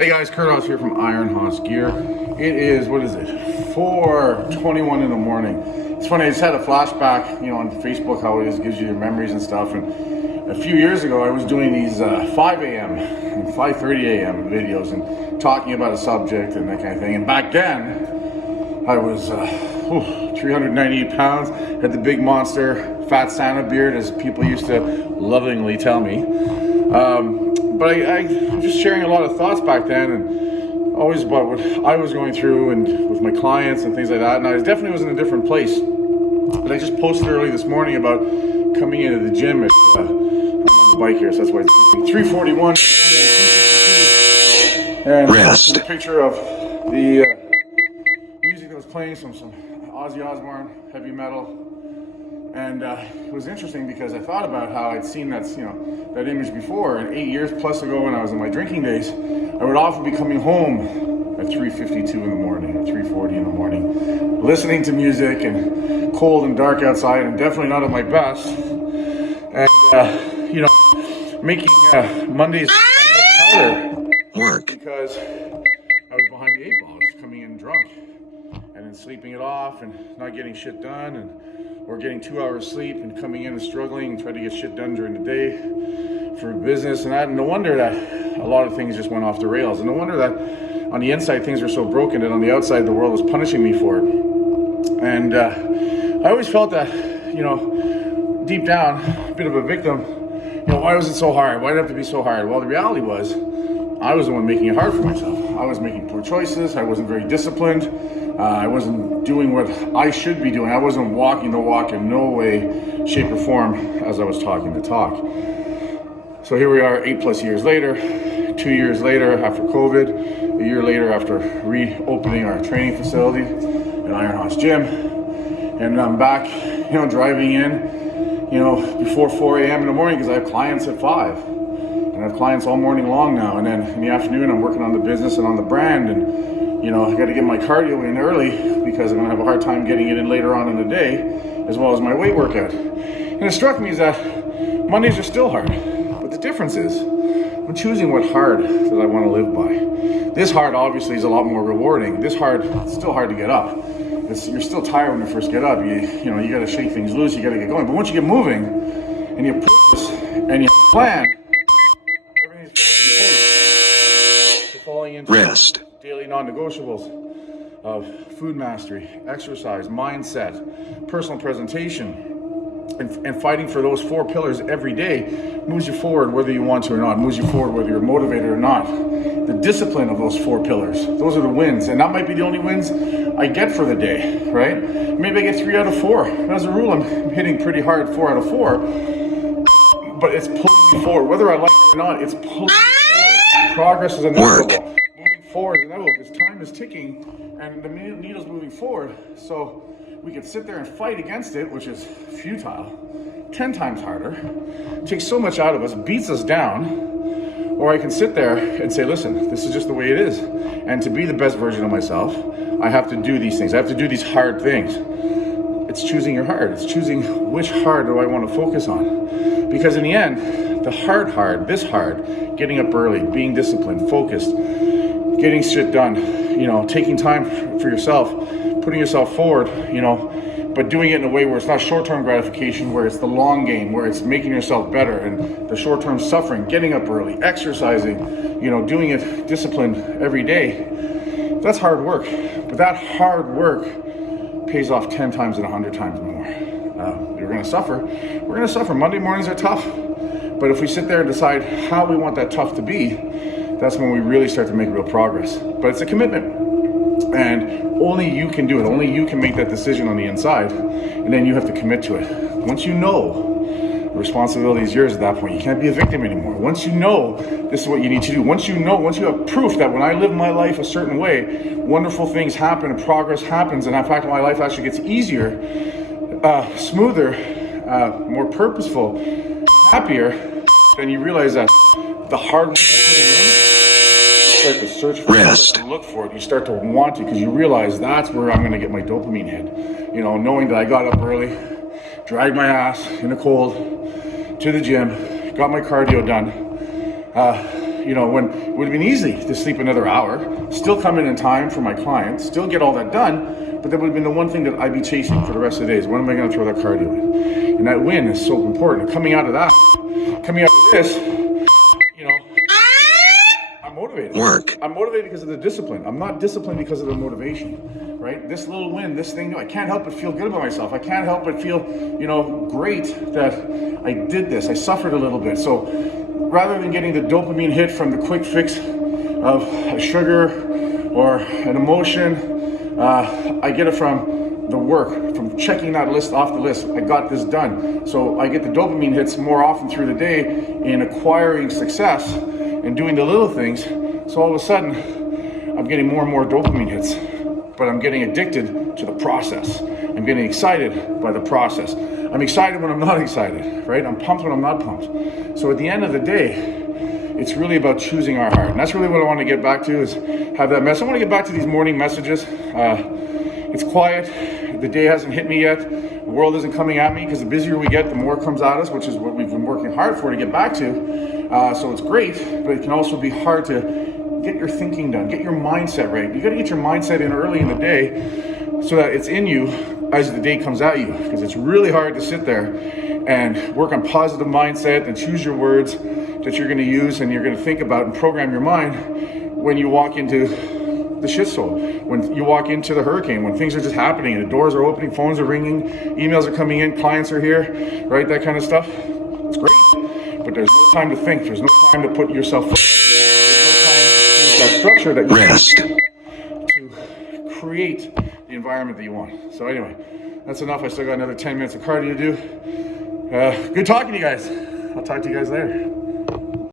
Hey guys, Curdhos here from Hos Gear. It is, what is it, 4:21 in the morning. It's funny, I just had a flashback, on Facebook, how it is, gives you your memories and stuff. And a few years ago, I was doing these 5 a.m. and 5:30 a.m. videos and talking about a subject and that kind of thing. And back then, I was 398 pounds, had the big monster, fat Santa beard, as people used to lovingly tell me. But I was just sharing a lot of thoughts back then, and always about what I was going through and with my clients and things like that. And I definitely was in a different place. But I just posted early this morning about coming into the gym. I'm on the bike here, so that's why it's 3:41. And rest. A picture of the music that was playing, some Ozzy Osbourne, heavy metal. And it was interesting because I thought about how I'd seen that image before. And 8 years plus ago, when I was in my drinking days, I would often be coming home at 3:52 in the morning or 3:40 in the morning, listening to music and cold and dark outside, and definitely not at my best. And making Mondays harder work because I was behind the 8 ball. I was coming in drunk and then sleeping it off and not getting shit done, or getting 2 hours sleep and coming in and struggling and trying to get shit done during the day for business. And no wonder that a lot of things just went off the rails. And no wonder that on the inside things were so broken that on the outside the world was punishing me for it. And I always felt that, deep down, a bit of a victim. Why was it so hard? Why did it have to be so hard? Well, the reality was I was the one making it hard for myself. I was making poor choices. I wasn't very disciplined. I wasn't doing what I should be doing. I wasn't walking the walk in no way, shape, or form as I was talking the talk. So here we are 8+ years later, 2 years later after COVID, a year later after reopening our training facility at Hos Gym. And I'm back, driving in, before 4 a.m. in the morning because I have clients at 5. And I have clients all morning long now. And then in the afternoon, I'm working on the business and on the brand. And I got to get my cardio in early because I'm going to have a hard time getting it in later on in the day, as well as my weight workout. And it struck me that Mondays are still hard. But the difference is, I'm choosing what hard that I want to live by. This hard obviously is a lot more rewarding. This hard, it's still hard to get up. You're still tired when you first get up. You got to shake things loose. You got to get going. But once you get moving and you purpose and you plan, everything's falling into rest. Daily non-negotiables of food mastery, exercise, mindset, personal presentation, and fighting for those 4 pillars every day moves you forward whether you want to or not, moves you forward whether you're motivated or not. The discipline of those 4 pillars, those are the wins. And that might be the only wins I get for the day, right? Maybe I get 3 out of 4. As a rule, I'm hitting pretty hard 4 out of 4. But it's pulling me forward. Whether I like it or not, it's pulling me forward. Progress is inevitable. Forward is inevitable because time is ticking and the needle's moving forward. So we could sit there and fight against it, which is futile, 10 times harder, takes so much out of us, beats us down. Or I can sit there and say, listen, this is just the way it is. And to be the best version of myself, I have to do these things. I have to do these hard things. It's choosing your hard. It's choosing which hard do I want to focus on. Because in the end, the this hard, getting up early, being disciplined, focused, getting shit done, taking time for yourself, putting yourself forward, but doing it in a way where it's not short-term gratification, where it's the long game, where it's making yourself better, and the short-term suffering, getting up early, exercising, doing it disciplined every day. That's hard work, but that hard work pays off 10 times and 100 times more. You're going to suffer. We're going to suffer. Monday mornings are tough, but if we sit there and decide how we want that tough to be, that's when we really start to make real progress. But it's a commitment. And only you can do it. Only you can make that decision on the inside. And then you have to commit to it. Once you know, the responsibility is yours at that point. You can't be a victim anymore. Once you know this is what you need to do. Once you have proof that when I live my life a certain way, wonderful things happen and progress happens. And in fact, my life actually gets easier, smoother, more purposeful, happier. Then you realize that the hard work start to search for rest and look for it. You start to want it because you realize that's where I'm going to get my dopamine hit. Knowing that I got up early, dragged my ass in the cold to the gym, got my cardio done, you know, when it would have been easy to sleep another hour, still come in time for my clients, still get all that done, but that would have been the one thing that I'd be chasing for the rest of the days. When am I going to throw that cardio in? And that win is so important. Coming out of that, coming out of this, you know, I'm motivated. I'm motivated because of the discipline. I'm not disciplined because of the motivation, right? This little win, this thing, I can't help but feel good about myself. I can't help but feel, you know, great that I did this. I suffered a little bit. So rather than getting the dopamine hit from the quick fix of a sugar or an emotion, I get it from the work, from checking that list off the list. I got this done. So I get the dopamine hits more often through the day in acquiring success and doing the little things. So all of a sudden, I'm getting more and more dopamine hits, but I'm getting addicted to the process. I'm getting excited by the process. I'm excited when I'm not excited, right? I'm pumped when I'm not pumped. So at the end of the day, it's really about choosing our heart. And that's really what I want to get back to, is have that message. I want to get back to these morning messages. It's quiet. The day hasn't hit me yet. The world isn't coming at me, because the busier we get, the more comes at us, which is what we've been working hard for to get back to. So it's great, but it can also be hard to get your thinking done, get your mindset right. You got to get your mindset in early in the day so that it's in you as the day comes at you, because it's really hard to sit there and work on positive mindset and choose your words that you're going to use and you're going to think about and program your mind when you walk into the shitstorm, when you walk into the hurricane, when things are just happening and the doors are opening, phones are ringing, emails are coming in, clients are here, right? That kind of stuff. It's great, but there's no time to think. There's no time to put yourself first. There's no time to create that structure that you need to create the environment that you want. So anyway, that's enough. I still got another 10 minutes of cardio to do. Good talking to you guys. I'll talk to you guys later.